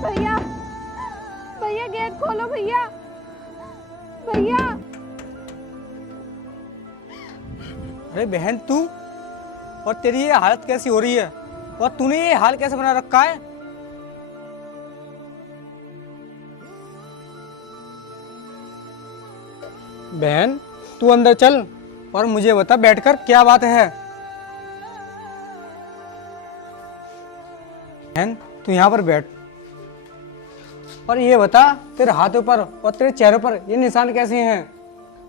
भैया, भैया गेट खोलो भैया, भैया। अरे बहन तू, और तेरी ये हालत कैसी हो रही है, और तूने ये हाल कैसे बना रखा है? बहन तू अंदर चल और मुझे बता बैठकर क्या बात है। बहन तू यहाँ पर बैठ और ये बता तेरे हाथों पर और तेरे चेहरे पर ये निशान कैसे हैं?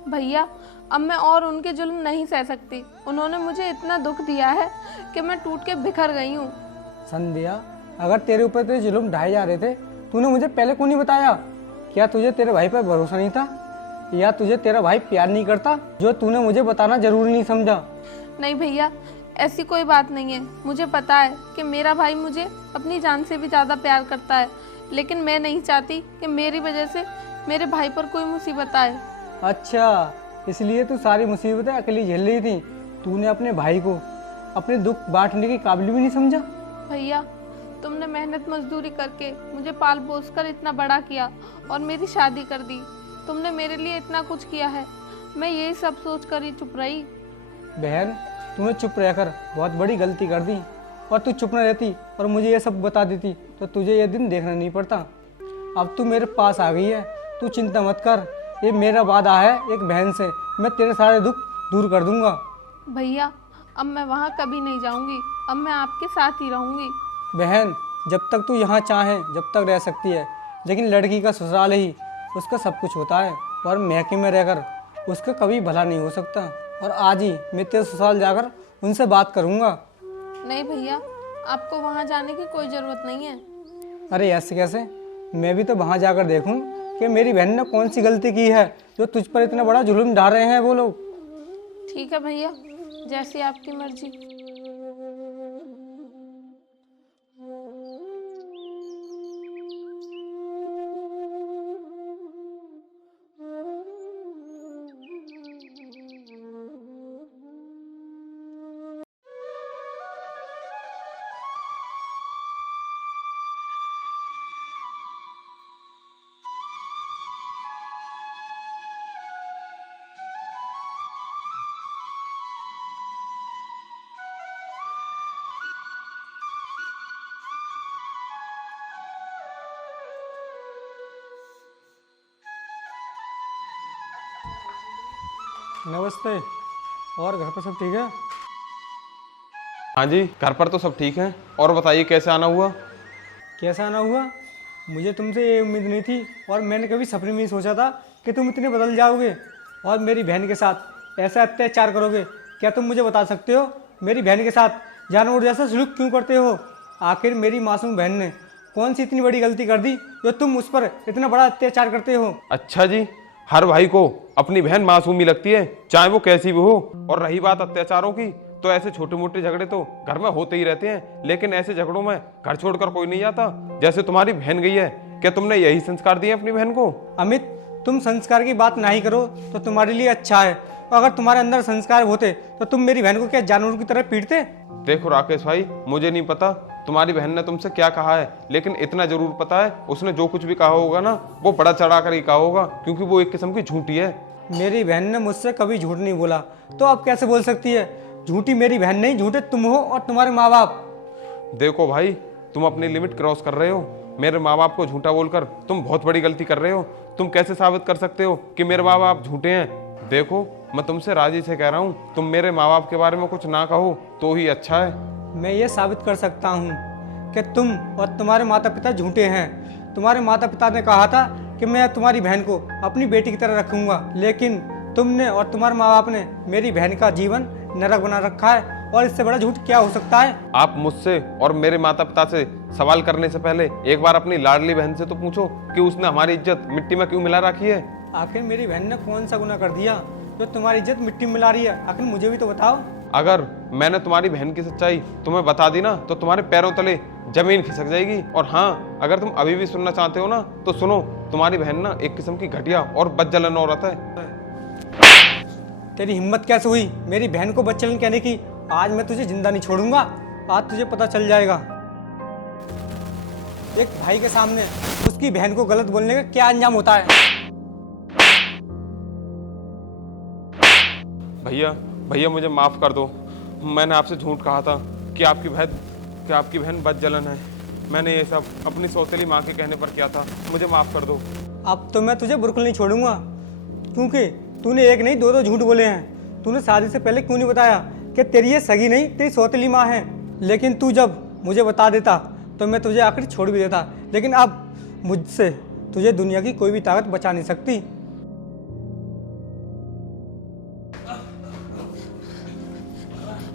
भैया अब मैं और उनके जुल्म नहीं सह सकती। उन्होंने मुझे इतना दुख दिया है कि मैं टूट के बिखर गई हूँ। संध्या, अगर तेरे ऊपर तेरे जुल्म ढाए जा रहे थे तूने मुझे पहले क्यों नहीं बताया? क्या तुझे तेरे भाई पर भरोसा नहीं था, या तुझे तेरा भाई प्यार नहीं करता जो तूने मुझे बताना जरूरी नहीं समझा? नहीं भैया, ऐसी कोई बात नहीं है। मुझे पता है कि मेरा भाई मुझे अपनी जान से भी ज़्यादा प्यार करता है, लेकिन मैं नहीं चाहती कि मेरी वजह से मेरे भाई पर कोई मुसीबत आए। अच्छा, इसलिए तू सारी मुसीबतें अकेली झेल रही थी। तूने अपने भाई को अपने दुख बांटने के काबिल भी नहीं समझा। भैया तुमने मेहनत मजदूरी करके मुझे पाल पोस कर इतना बड़ा किया और मेरी शादी कर दी। तुमने मेरे लिए इतना कुछ किया है, मैं यही सब सोच कर ही चुप रही। बहन तूने चुप रहकर बहुत बड़ी गलती कर दी, और तू चुप न रहती और मुझे ये सब बता देती तो तुझे ये दिन देखना नहीं पड़ता। अब तू मेरे पास आ गई है, तू चिंता मत कर। ये मेरा वादा है एक बहन से, मैं तेरे सारे दुख दूर कर दूंगा। भैया अब मैं वहाँ कभी नहीं जाऊँगी, अब मैं आपके साथ ही रहूँगी। बहन जब तक तू यहाँ चाहे जब तक रह सकती है, लेकिन लड़की का ससुराल ही उसका सब कुछ होता है, और महके में रहकर उसका कभी भला नहीं हो सकता। और आज ही मैं तेरे ससुराल जाकर उनसे बात करूँगा। नहीं भैया, आपको वहाँ जाने की कोई ज़रूरत नहीं है। अरे ऐसे कैसे? मैं भी तो वहाँ जाकर देखूँ कि मेरी बहन ने कौन सी गलती की है जो तुझ पर इतना बड़ा जुल्म ढा रहे हैं वो लोग। ठीक है भैया, जैसी आपकी मर्जी। नमस्ते, और घर पर सब ठीक है? हाँ जी, घर पर तो सब ठीक हैं। और बताइए कैसे आना हुआ? कैसा आना हुआ? मुझे तुमसे ये उम्मीद नहीं थी, और मैंने कभी सपने में नहीं सोचा था कि तुम इतने बदल जाओगे और मेरी बहन के साथ ऐसा अत्याचार करोगे। क्या तुम मुझे बता सकते हो मेरी बहन के साथ जानवर जैसा सलूक क्यों करते हो? आखिर मेरी मासूम बहन ने कौन सी इतनी बड़ी गलती कर दी जो तुम उस पर इतना बड़ा अत्याचार करते हो? अच्छा जी, हर भाई को अपनी बहन मासूमी लगती है, चाहे वो कैसी भी हो। और रही बात अत्याचारों की, तो ऐसे छोटे मोटे झगड़े तो घर में होते ही रहते हैं, लेकिन ऐसे झगड़ों में घर छोड़कर कोई नहीं जाता। जैसे तुम्हारी बहन गई है, क्या तुमने यही संस्कार दिए अपनी बहन को? अमित, तुम संस्कार की बात नहीं करो तो तुम्हारे लिए अच्छा है। अगर तुम्हारे अंदर संस्कार होते तो तुम मेरी बहन को क्या जानवर की तरह पीटते? देखो राकेश भाई, मुझे नहीं पता तुम्हारी बहन ने तुमसे क्या कहा है, लेकिन इतना जरूर पता है उसने जो कुछ भी कहा होगा ना, वो बड़ा चढ़ा कर ही कहा होगा, क्योंकि वो एक किस्म की झूठी है। मेरी बहन ने मुझसे कभी झूठ नहीं बोला, तो अब कैसे बोल सकती है? झूठी मेरी बहन नहीं, झूठे तुम हो और तुम्हारे माँ बाप। देखो भाई, तुम अपनी लिमिट क्रॉस कर रहे हो। मेरे माँ बाप को झूठा बोलकर तुम बहुत बड़ी गलती कर रहे हो। तुम कैसे साबित कर सकते हो कि मेरे माँ बाप झूठे हैं? देखो, मैं तुमसे राजी से कह रहा हूँ, तुम मेरे माँ बाप के बारे में कुछ ना कहो तो ही अच्छा है। मैं ये साबित कर सकता हूँ कि तुम और तुम्हारे माता पिता झूठे हैं। तुम्हारे माता पिता ने कहा था कि मैं तुम्हारी बहन को अपनी बेटी की तरह रखूंगा, लेकिन तुमने और तुम्हारे माँ बाप ने मेरी बहन का जीवन नरक बना रखा है, और इससे बड़ा झूठ क्या हो सकता है? आप मुझसे और मेरे माता पिता से सवाल करने से पहले एक बार अपनी लाडली बहन से तो पूछो कि उसने हमारी इज्जत मिट्टी में क्यों मिला रखी है। आखिर मेरी बहन ने कौन सा गुनाह कर दिया जो तुम्हारी इज्जत मिट्टी में मिला रही है? आखिर मुझे भी तो बताओ। अगर मैंने तुम्हारी बहन की सच्चाई तुम्हें बता दी ना, तो तुम्हारे पैरों तले जमीन खिसक जाएगी। और हाँ, अगर तुम अभी भी सुनना चाहते हो ना, तो सुनो, तुम्हारी बहन ना एक किस्म की घटिया और बदजलन औरत है। तेरी हिम्मत कैसे हुई मेरी बहन को बदचलन कहने की? आज मैं तुझे जिंदा नहीं छोड़ूंगा। आज तुझे पता चल जाएगा एक भाई के सामने उसकी बहन को गलत बोलने का क्या अंजाम होता है। भैया भैया मुझे माफ़ कर दो। मैंने आपसे झूठ कहा था कि आपकी बहन बदजलन है। मैंने ये सब अपनी सौतेली माँ के कहने पर किया था। मुझे माफ़ कर दो। अब तो मैं तुझे बिल्कुल नहीं छोड़ूंगा, क्योंकि तूने एक नहीं दो झूठ बोले हैं। तूने शादी से पहले क्यों नहीं बताया कि तेरी ये सगी नहीं तेरी सौतेली माँ है? लेकिन तू जब मुझे बता देता तो मैं तुझे आखिर छोड़ भी देता। लेकिन अब मुझसे तुझे दुनिया की कोई भी ताकत बचा नहीं सकती।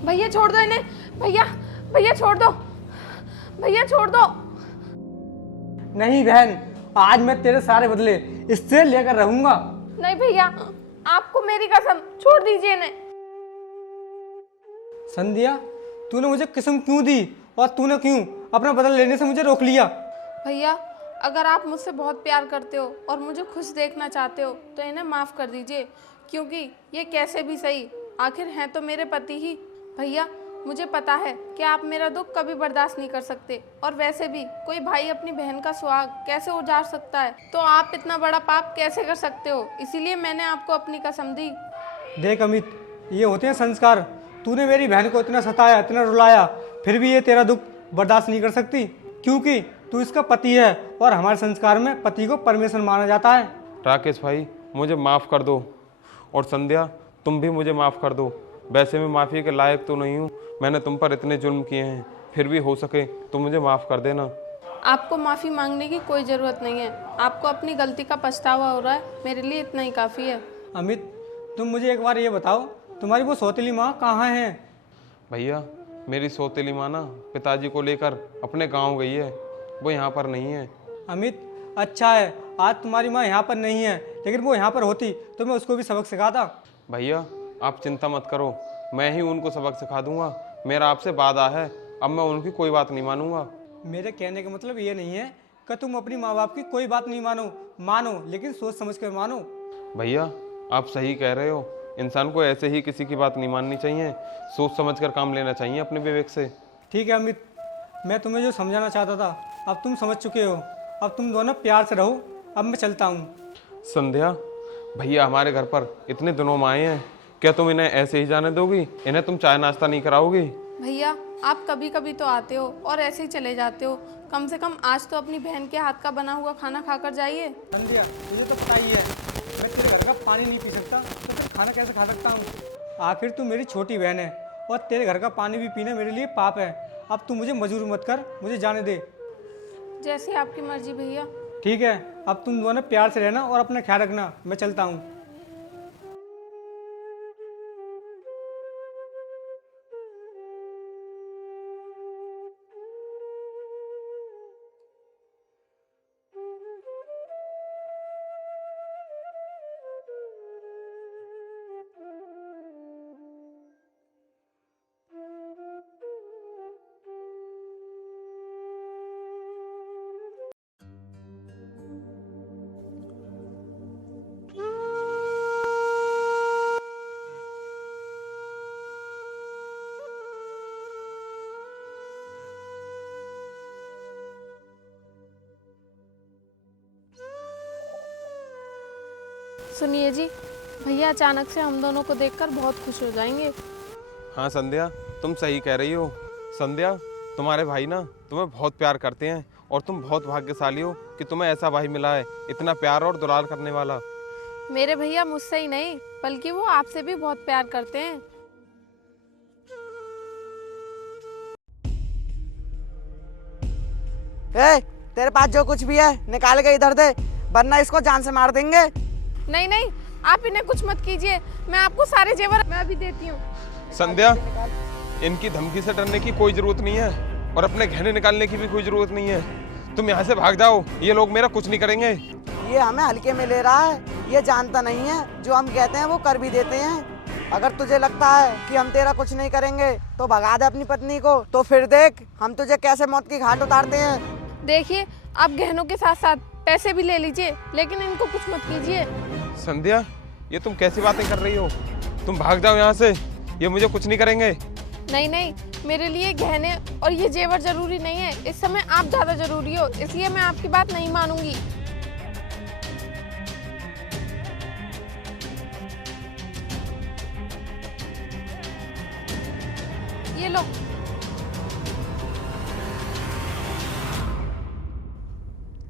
भैया छोड़ दो इन्हें। भैया भैया छोड़ दो। भैया छोड़ दो। नहीं बहन, आज मैं तेरे सारे बदले इससे लेकर रहूंगा। नहीं भैया, आपको मेरी कसम, छोड़ दीजिए इन्हें। संध्या, तूने मुझे कसम क्यों दी और तूने क्यों अपना बदला लेने से मुझे रोक लिया? भैया अगर आप मुझसे बहुत प्यार करते हो और मुझे खुश देखना चाहते हो तो इन्हें माफ़ कर दीजिए, क्योंकि ये कैसे भी सही आखिर हैं तो मेरे पति ही। भैया मुझे पता है कि आप मेरा दुख कभी बर्दाश्त नहीं कर सकते, और वैसे भी कोई भाई अपनी बहन का सुहाग कैसे उजाड़ सकता है, तो आप इतना बड़ा पाप कैसे कर सकते हो? इसीलिए मैंने आपको अपनी कसम दी। देख अमित, ये होते हैं संस्कार। तूने मेरी बहन को इतना सताया, इतना रुलाया, फिर भी ये तेरा दुख बर्दाश्त नहीं कर सकती, क्योंकि तू इसका पति है और हमारे संस्कार में पति को परमेश्वर माना जाता है। राकेश भाई मुझे माफ़ कर दो, और संध्या तुम भी मुझे माफ़ कर दो। वैसे मैं माफ़ी के लायक तो नहीं हूँ, मैंने तुम पर इतने जुल्म किए हैं, फिर भी हो सके तो मुझे माफ़ कर देना। आपको माफ़ी मांगने की कोई ज़रूरत नहीं है। आपको अपनी गलती का पछतावा हो रहा है, मेरे लिए इतना ही काफ़ी है। अमित, तुम मुझे एक बार ये बताओ, तुम्हारी वो सौतेली माँ कहाँ है? भैया मेरी सौतेली माँ ना पिताजी को लेकर अपने गांव गई है, वो यहाँ पर नहीं है। अमित, अच्छा है आज तुम्हारी माँ यहाँ पर नहीं है, लेकिन वो यहाँ पर होती तो मैं उसको भी सबक सिखाता। भैया आप चिंता मत करो, मैं ही उनको सबक सिखा दूंगा। मेरा आपसे वादा है, अब मैं उनकी कोई बात नहीं मानूंगा। मेरे कहने का मतलब ये नहीं है कि तुम अपनी माँ बाप की कोई बात नहीं मानो, लेकिन सोच समझ कर मानो। भैया आप सही कह रहे हो, इंसान को ऐसे ही किसी की बात नहीं माननी चाहिए, सोच समझ कर काम लेना चाहिए अपने विवेक से। ठीक है अमित, मैं तुम्हें जो समझाना चाहता था अब तुम समझ चुके हो। अब तुम दोनों प्यार से रहो, अब मैं चलता हूँ। संध्या, भैया हमारे घर पर इतने दिनों में आए हैं, क्या तुम इन्हें ऐसे ही जाने दोगी? इन्हें तुम चाय नाश्ता नहीं कराओगी? भैया आप कभी कभी तो आते हो और ऐसे ही चले जाते हो, कम से कम आज तो अपनी बहन के हाथ का बना हुआ खाना खाकर जाइए। संध्या, मुझे तो पता ही है मैं तेरे घर का पानी नहीं पी सकता तो फिर खाना कैसे खा सकता हूँ? आखिर तू मेरी छोटी बहन है और तेरे घर का पानी भी पीना मेरे लिए पाप है। अब तू मुझे मजबूर मत कर, मुझे जाने दे। जैसी आपकी मर्जी भैया। ठीक है, अब तुम दोनों प्यार से रहना और अपना ख्याल रखना, मैं चलता हूँ। सुनिए जी, भैया अचानक से हम दोनों को देखकर बहुत खुश हो जाएंगे। हाँ संध्या, तुम सही कह रही हो। संध्या, तुम्हारे भाई ना तुम्हें बहुत प्यार करते हैं, और तुम बहुत भाग्यशाली हो कि तुम्हें ऐसा भाई मिला है, इतना प्यार और दुलार करने वाला। मेरे भैया मुझसे ही नहीं बल्कि वो आपसे भी बहुत प्यार करते हैं। ए, तेरे पास जो कुछ भी है निकाल के इधर दे, वरना इसको जान से मार देंगे। नहीं नहीं, आप इन्हें कुछ मत कीजिए, मैं आपको सारे जेवर मैं अभी देती हूँ। संध्या, इनकी धमकी से डरने की कोई जरूरत नहीं है, और अपने गहने निकालने की भी कोई जरूरत नहीं है। तुम यहाँ से भाग जाओ, ये लोग मेरा कुछ नहीं करेंगे। ये हमें हल्के में ले रहा है, ये जानता नहीं है जो हम कहते हैं वो कर भी देते हैं। अगर तुझे लगता है कि हम तेरा कुछ नहीं करेंगे तो भगा दे अपनी पत्नी को, तो फिर देख हम तुझे कैसे मौत की घाट उतारते हैं। देखिए, आप गहनों के साथ साथ पैसे भी ले लीजिए, लेकिन इनको कुछ मत कीजिए। संध्या, ये तुम कैसी बातें कर रही हो? तुम भाग जाओ यहाँ से, ये मुझे कुछ नहीं करेंगे। नहीं नहीं, मेरे लिए गहने और ये जेवर जरूरी नहीं है। इस समय आप ज्यादा जरूरी हो, इसलिए मैं आपकी बात नहीं मानूंगी। ये लो।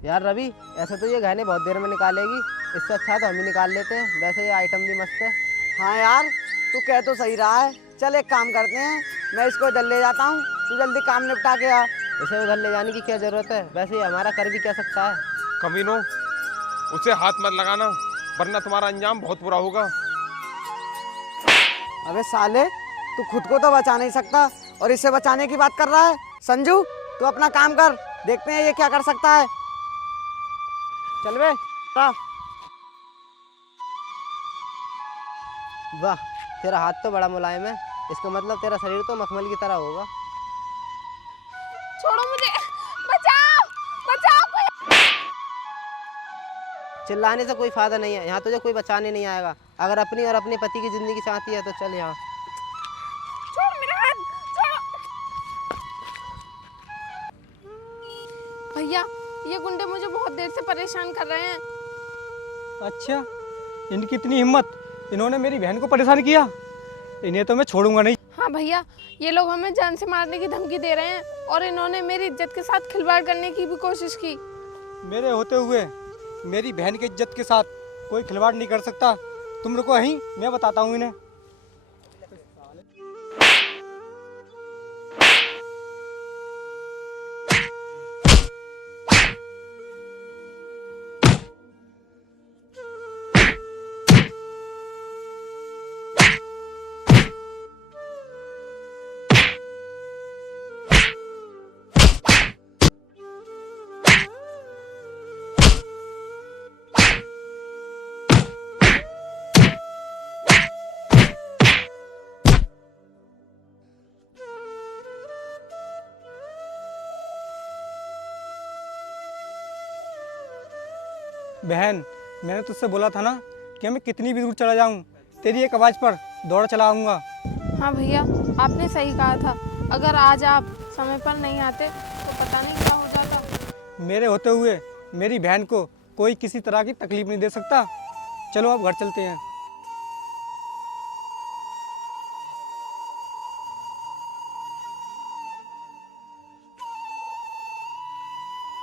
यार रवि, ऐसे तो ये गहने बहुत देर में निकालेगी, इससे अच्छा तो हम ही निकाल लेते हैं। वैसे ये आइटम भी मस्त है। हाँ यार, तू कह तो सही रहा है। चल एक काम करते हैं, मैं इसको इधर ले जाता हूँ, तू जल्दी काम निपटा के आ। इसे उधर ले जाने की क्या जरूरत है? वैसे ये हमारा कर भी क्या सकता है। कमीनो, उसे हाथ मत लगाना, वरना तुम्हारा अंजाम बहुत बुरा होगा। अबे साले, तू खुद को तो बचा नहीं सकता और इसे बचाने की बात कर रहा है। संजू, तू अपना काम कर, देखते हैं ये क्या कर सकता है। चल बे, आ। वाह, तेरा हाथ तो बड़ा मुलायम है। इसका मतलब तेरा शरीर तो मखमल की तरह होगा। छोड़ो मुझे, बचाओ बचाओ कोई। चिल्लाने से कोई फायदा नहीं है, यहाँ तुझे कोई बचाने नहीं आएगा। अगर अपनी और अपने पति की जिंदगी चाहती है तो चल यहाँ। छोड़ मेरा हाथ, छोड़ो। भैया, ये गुंडे मुझे बहुत देर से परेशान कर रहे हैं। अच्छा, इनकी इतनी हिम्मत, इन्होंने मेरी बहन को परेशान किया। इन्हें तो मैं छोड़ूंगा नहीं। हाँ भैया, ये लोग हमें जान से मारने की धमकी दे रहे हैं और इन्होंने मेरी इज्जत के साथ खिलवाड़ करने की भी कोशिश की। मेरे होते हुए मेरी बहन की इज्जत के साथ कोई खिलवाड़ नहीं कर सकता। तुम रुको यहीं, मैं बताता हूँ इन्हें। बहन, मैंने तुझसे बोला था ना कि मैं कितनी भी दूर चला जाऊं, तेरी एक आवाज़ पर दौड़ चला आऊँगा। हाँ भैया, आपने सही कहा था। अगर आज आप समय पर नहीं आते तो पता नहीं क्या हो जाता। मेरे होते हुए मेरी बहन को कोई किसी तरह की तकलीफ नहीं दे सकता। चलो अब घर चलते हैं।